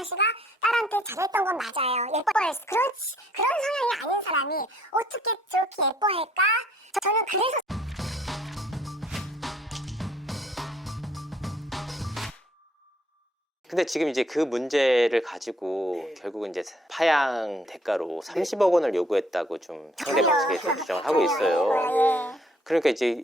병만 씨가 딸한테 잘했던 건 맞아요. 예뻐했어. 그런 성향이 아닌 사람이 어떻게 저렇게 예뻐할까? 저는 그래서 근데 지금 이제 그 문제를 가지고 결국은 이제 파양 대가로 30억 원을 요구했다고 좀 상대방 측에서 주장을 하고 있어요. 그러니까 이제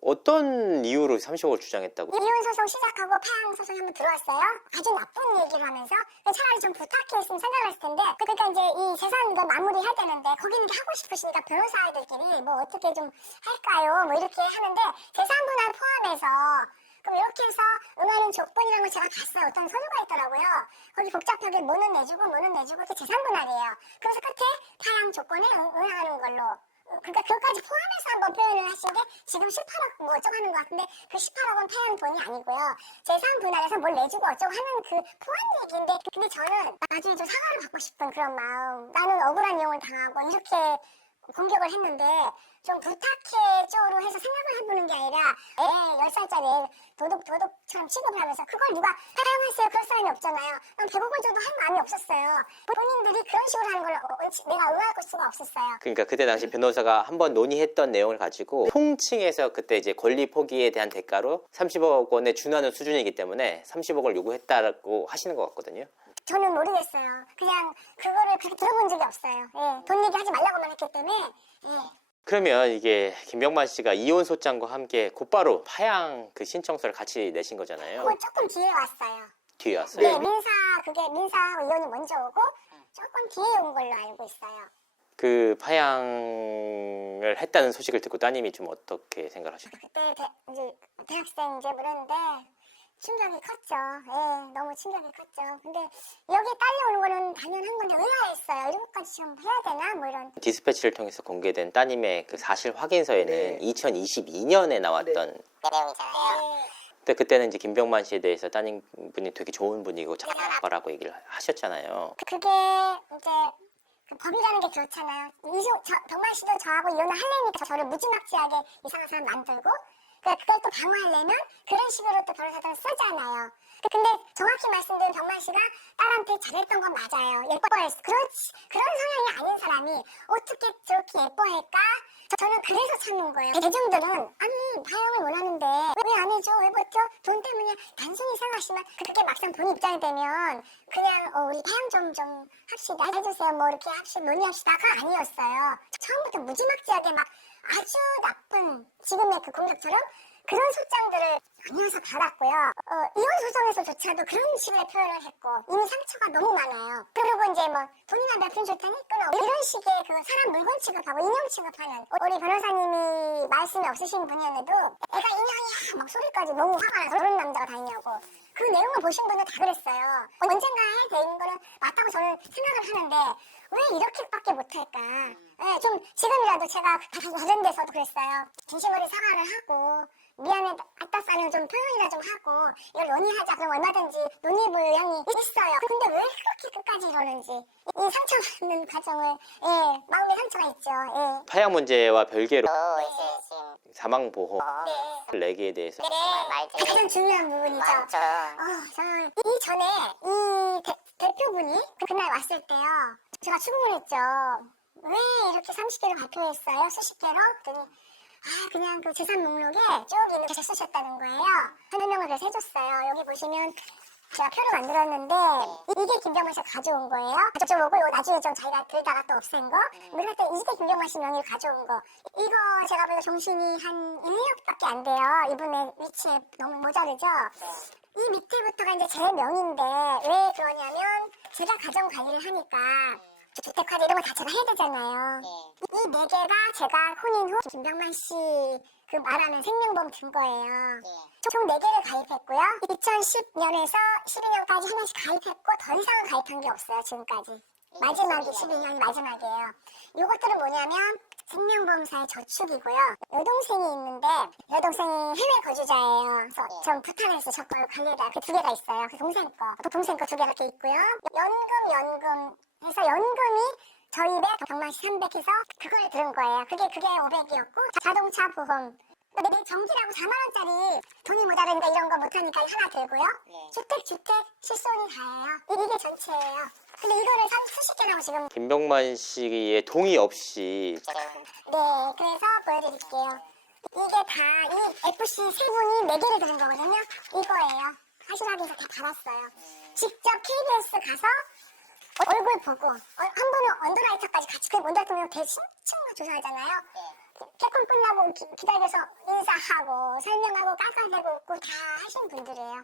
어떤 이유로 30억을 주장했다고? 이혼 소송 시작하고 파양 소송이 한번 들어왔어요. 아주 나쁜 얘기를 하면서 차라리 좀 부탁했으면 생각했을 텐데, 그러니까 이제 이 재산 거 마무리해야 되는데 거기는 하고 싶으시니까 변호사들끼리 뭐 어떻게 좀 할까요? 뭐 이렇게 하는데 재산 분할 포함해서 그럼 이렇게 해서 응하는 조건이라는 걸 제가 봤어요. 어떤 서류가 있더라고요. 거기 복잡하게 뭐는 내주고 그 재산 분할이에요. 그래서 끝에 파양 조건에 응하는 걸로. 그러니까 그것까지 포함해서 한번 표현을 하신 게 지금 18억 뭐 어쩌고 하는 것 같은데 그 18억은 파양 돈이 아니고요. 재산 분할해서 뭘 내주고 어쩌고 하는 그 포함 얘기인데, 근데 저는 나중에 좀 사과를 받고 싶은 그런 마음. 나는 억울한 이용을 당하고 이렇게 공격을 했는데 좀 부탁해 쪽으로 해서 생각을 해보는 게 아니라 10살짜리 도둑처럼 취급을 하면서 그걸 누가 사랑했어요? 그럴 사람이 없잖아요. 난 100억을 줘도 할 마음이 없었어요. 본인들이 그런 식으로 하는 걸 내가 응할 수가 없었어요. 그러니까 그때 당시 변호사가 한번 논의했던 내용을 가지고 통칭해서 그때 이제 권리 포기에 대한 대가로 30억 원에 준하는 수준이기 때문에 30억을 요구했다고 하시는 것 같거든요. 저는 모르겠어요. 그냥 그거를 그렇게 들어본 적이 없어요. 돈 얘기하지 말라고만 했기 때문에. 그러면 이게 김병만 씨가 이혼 소장과 함께 곧바로 파양 그 신청서를 같이 내신 거잖아요. 그거 조금 뒤에 왔어요. 뒤에 왔어요. 네, 민사하고 이혼이 먼저 오고 조금 뒤에 온 걸로 알고 있어요. 그 파양을 했다는 소식을 듣고 따님이 좀 어떻게 생각하셨어요? 그때 이제 대학생 이제 그랬는데 충격이 컸죠. 너무 충격이 컸죠. 근데 여기 딸려오는 거는 당연한 건데 의아했어요. 이런 것까지 지금 해야 되나? 뭐 이런. 디스패치를 통해서 공개된 따님의 그 사실 확인서에는 2022년에 나왔던 내용이잖아요. 근데 그때는 이제 김병만 씨에 대해서 따님분이 되게 좋은 분이고 잘하라고 얘기를 하셨잖아요. 그게 이제 그 법이라는 게 그렇잖아요. 병만 씨도 저하고 이혼을 하려니까 저를 무지막지하게 이상한 사람 만들고 그걸 또 방어하려면 그런 식으로 또 변호사들은 쓰잖아요. 근데 정확히 말씀드린 병만 씨가 딸한테 잘했던 건 맞아요. 예뻐했어. 그런 성향이 아닌 사람이 어떻게 저렇게 예뻐할까? 저는 그래서 찾는 거예요. 대중들은 아니 파양을 원하는데 왜 안 해줘? 왜 버텨? 돈 때문에 단순히 생각하시면 그게 막상 본 입장이 되면 그냥 우리 파양 좀 합시다 해주세요. 뭐 이렇게 논의합시다가 아니었어요. 처음부터 무지막지하게 막 아주 나쁜 지금의 그 공격처럼 그런 소장들을 안녕서 받았고요. 이혼 소송에서조차도 그런 식의 표현을 했고 이미 상처가 너무 많아요. 그리고 이제 뭐 돈이나 몇 푼 줄 테니 끊어 이런 식의 그 사람 물건 취급하고 인형 취급하는 우리 변호사님이 말씀이 없으신 분이었는데도 애가 인형이야 막 소리까지 너무 화가 나서 그런 남자가 다니냐고 그 내용을 보신 분은 다 그랬어요. 언젠가에 돼 있는 거는 맞다고 저는 생각을 하는데 왜 이렇게밖에 못할까? 좀 지금이라도 제가 다른 데서도 그랬어요. 진심으로 사과를 하고 미안해 아따싸는 좀 표현이나 좀 하고 이걸 논의하자 그럼 얼마든지 논의해볼 의향이 있어요. 근데 왜 그렇게 끝까지 이러는지 이 상처받는 과정을 마음의 상처가 있죠. 파양 문제와 별개로 사망보험 내기에 대해서 가장 중요한 부분이죠. 저는 이전에 이 대표분이 그날 왔을 때요. 제가 추궁을 했죠. 왜 이렇게 30개를 발표했어요? 수십 개로? 그랬더니 그냥 그 재산 목록에 쭉 있는 게 쓰셨다는 거예요. 설명을 그래서 해줬어요. 여기 보시면 제가 표를 만들었는데 이게 김병만 씨가 가져온 거예요. 가져오고 이거 나중에 좀 자기가 들다가 또 없앤 거. 그럴 때 이게 김병만 씨 명의를 가져온 거. 이거 제가 보기에 정신이 한 1, 2억밖에 안 돼요. 이분의 위치에 너무 모자르죠. 이 밑에부터가 이제 제 명인데 왜 그러냐면 제가 가정 관리를 하니까 주택카드 이런 거 다 제가 해야 되잖아요. 이 4개가 제가 혼인 후 김병만 씨 그 말하는 생명보험 든 거예요. 총 4개를 가입했고요. 2010년에서 12년까지 하나씩 가입했고 더 이상은 가입한 게 없어요. 지금까지. 마지막이 12년이 마지막이에요. 이것들은 뭐냐면 생명보험사의 저축이고요. 여동생이 있는데 여동생이 해외 거주자예요. 그래서 전 부탄에서 저 걸 관리에다 그 2개가 있어요. 그 동생 거 2개 이렇게 있고요. 연금 해서 연금이 저희 배 병만 씨 300 해서 그걸 들은 거예요. 그게 500이었고 자동차 보험 내 전기라고 4만 원짜리 돈이 모자라니까 이런 거 못하니까 하나 들고요. 주택 실손이 다예요. 이게 전체예요. 근데 이거를 수십 개라고 지금. 김병만 씨의 동의 없이 네, 그래서 보여드릴게요. 이게 다 이 FC 세 분이 4개를 드린 거거든요. 이거예요. 하시라기에서 다 받았어요. 직접 KBS 가서 얼굴 보고 한 분은 언더라이터까지 같이 그 언더라이터면 대충 조사하잖아요. 개콘 끝나고 기다려서 인사하고 설명하고 깎아내고 웃고 다 하신 분들이에요.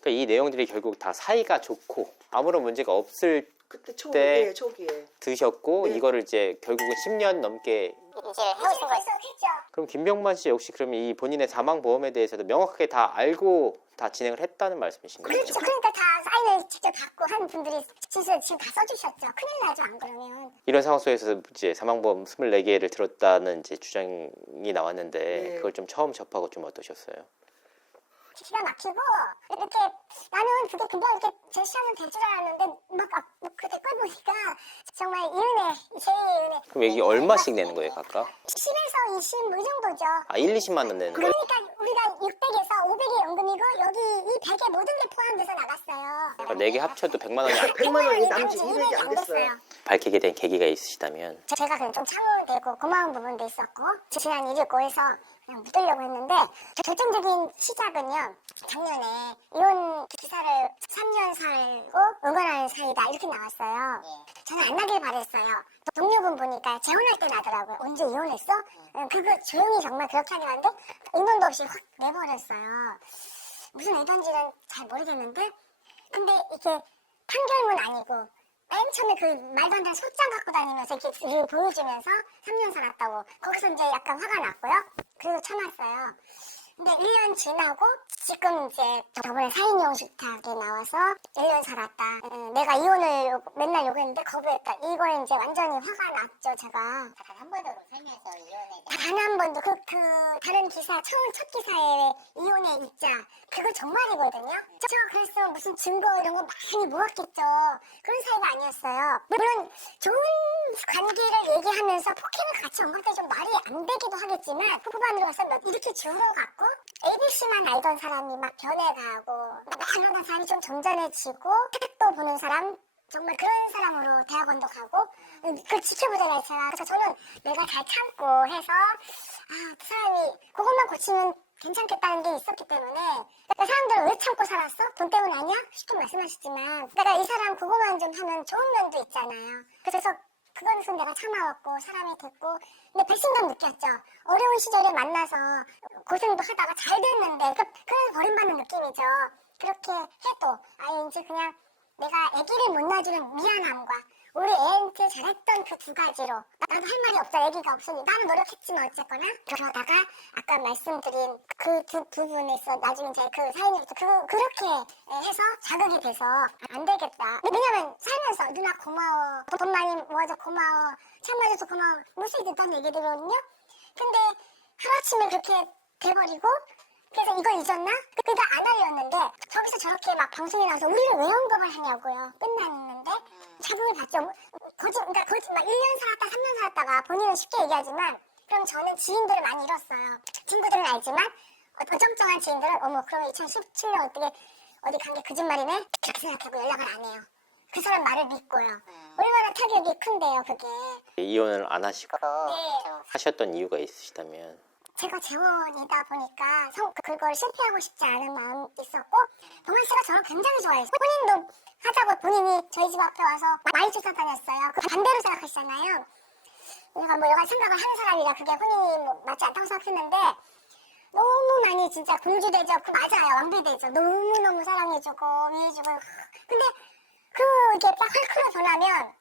그러니까 이 내용들이 결국 다 사이가 좋고 아무런 문제가 없을 그때 때 초기에 드셨고 네. 이거를 이제 결국은 10년 넘게 인지를 해오신 거예요. 했죠. 그럼 김병만 씨 역시 그러면 이 본인의 사망보험에 대해서도 명확하게 다 알고 다 진행을 했다는 말씀이신 거죠? 그렇죠. 그러니까 다 사인을 직접 받고 한 분들이 진짜 지금 다 써주셨죠. 큰일 나죠 안 그러면. 이런 상황 속에서 이제 사망보험 24개를 들었다는 이제 주장이 나왔는데 네. 그걸 좀 처음 접하고 좀 어떠셨어요? 기가 막히고 이렇게 나는 그게 금방 이렇게 제시하면 될 줄 알았는데 그 댓글 보니까 정말 이 은혜, 제 은혜. 그럼 이게 얼마씩 내는 거예요, 각각? 10에서 20 뭐 이 정도죠. 아, 1, 20만 원 내는 거예요? 그러니까 우리가 600에서 500이 연금이고 여기 이 100에 모든 게 포함돼서 나갔어요. 그러니까 4개 합쳐도 100만 원이 100만 원이 남지 200이 200이 안 됐어요. 밝히게 된 계기가 있으시다면 제가 그냥 좀 참으되고 고마운 부분도 있었고 지난 일이 고해서 그냥 묻으려고 했는데 결정적인 시작은요. 작년에 이혼 기사를 3년 살고 응원하는 사이다 이렇게 나왔어요. 저는 안 나길 바랬어요. 동료분 보니까 재혼할 때 나더라고요. 언제 이혼했어? 그거 조용히 정말 그렇게 하긴 한데 인원도 없이 확 내버렸어요. 무슨 의도인지는 잘 모르겠는데 근데 이게 판결문 아니고 맨 처음에 그 말도 안 되는 소장 갖고 다니면서 이렇게 우리를 보여주면서 3년 살았다고 거기서 이제 약간 화가 났고요. 그래서 참았어요. 근데 1년 지나고 지금 이제 저번에 4인용 주택에 나와서 1년 살았다. 내가 이혼을 맨날 요구했는데 거부했다. 이거에 이제 완전히 화가 났죠, 제가. 단 한 번도 살면서 이혼에 단 한 번도 그 다른 기사 첫 기사에 이혼의 입자 그거 정말이거든요. 저 그래서 무슨 증거 이런 거 많이 모았겠죠. 그런 사이가 아니었어요. 물론 좋은 관계를 얘기하면서 폭행을 같이 언급할 때 좀 말이 안 되기도 하겠지만 후반으로 가서 이렇게 주워갖고 ABC만 알던 사람이 막 변해가고 막 그러던 사람이 좀 점잖해지고 책도 보는 사람 정말 그런 사람으로 대학원도 가고 그걸 지켜보잖아요 제가. 그래서 저는 내가 잘 참고 해서 그 사람이 그것만 고치면 괜찮겠다는 게 있었기 때문에 그러니까 사람들은 왜 참고 살았어? 돈 때문 아니야? 쉽게 말씀하시지만 내가 이 사람 그거만 좀 하면 좋은 면도 있잖아요. 그래서 그거는 내가 참아왔고 사람이 됐고 근데 배신감 느꼈죠. 어려운 시절에 만나서 고생도 하다가 잘 됐는데 그래서 버림받는 느낌이죠. 그렇게 해도 이제 그냥 내가 아기를 못 낳아주는 미안함과 우리 애한테 잘했던 그 두 가지로 나도 할 말이 없다. 아기가 없으니 나는 노력했지만 어쨌거나 그러다가 아까 말씀드린 그 두 부분에서 나중에 제가 그 사연이부터 그렇게 해서 자극이 돼서 안 되겠다. 왜냐면 살면서 누나 고마워 돈 많이 모아서 고마워 참아줘서 고마워 무수히 됐다는 얘기들거든요. 근데 하루아침에 그렇게 돼버리고 그래서 이걸 잊었나? 그러니까 안 알렸는데 저기서 저렇게 막 방송에 나와서 우리를 왜 언급을 하냐고요. 맨날 있는데 자극을 받죠. 그러니까 거짓 막 1년 살았다 3년 살았다가 본인은 쉽게 얘기하지만 그럼 저는 지인들을 많이 잃었어요. 친구들은 알지만 어정쩡한 지인들은 어머 그럼 2017년 어떻게 어디 간 게 거짓말이네? 그렇게 생각하고 연락을 안 해요. 그 사람 말을 믿고요. 얼마나 타격이 큰데요 그게. 이혼을 안 하시고 네. 하셨던 이유가 있으시다면 제가 재혼이다 보니까 그걸 실패하고 싶지 않은 마음이 있었고 동환 씨가 저를 굉장히 좋아했어요. 본인도 하자고 본인이 저희 집 앞에 와서 많이 쫓아다녔어요. 그 반대로 생각하시잖아요. 내가 뭐 여가 생각을 하는 사람이라 그게 혼인이 뭐 맞지 않다고 생각했는데 너무 많이 진짜 공주대죠. 맞아요. 왕비대죠. 너무너무 사랑해주고 위해주고 근데 이게 딱 헐크로 변하면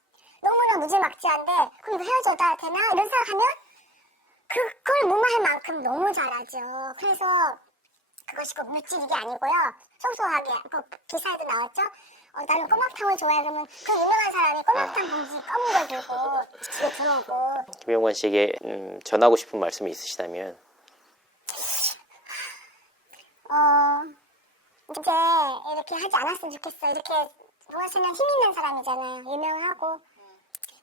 너무나 무지막지한데 그럼 이거 헤어져야 되나? 이런 생각하면 그걸 무마할 만큼 너무 잘하죠. 그래서 그것이 꼭 물질이 아니고요. 소소하게 그 기사에도 나왔죠. 나는 꼬막탕을 좋아해 그러면 그 유명한 사람이 꼬막탕 봉지 검은 걸 들고 집에 들어오고 김병만 씨에게 전하고 싶은 말씀이 있으시다면 이제 이렇게 하지 않았으면 좋겠어. 이렇게 동환 씨는 힘 있는 사람이잖아요. 유명하고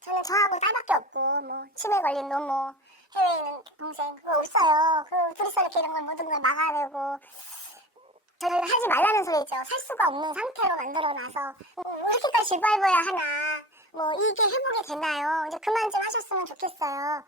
저는 저하고 딸밖에 없고 뭐 치매 걸린 놈, 뭐 해외에 있는 동생 그거 없어요. 그 둘이서 이렇게 이런 걸 모든 걸 막아야 되고 저를 하지 말라는 소리죠. 살 수가 없는 상태로 만들어놔서 이렇게까지 밟아야 하나. 뭐 이게 회복이 되나요? 이제 그만 좀 하셨으면 좋겠어요.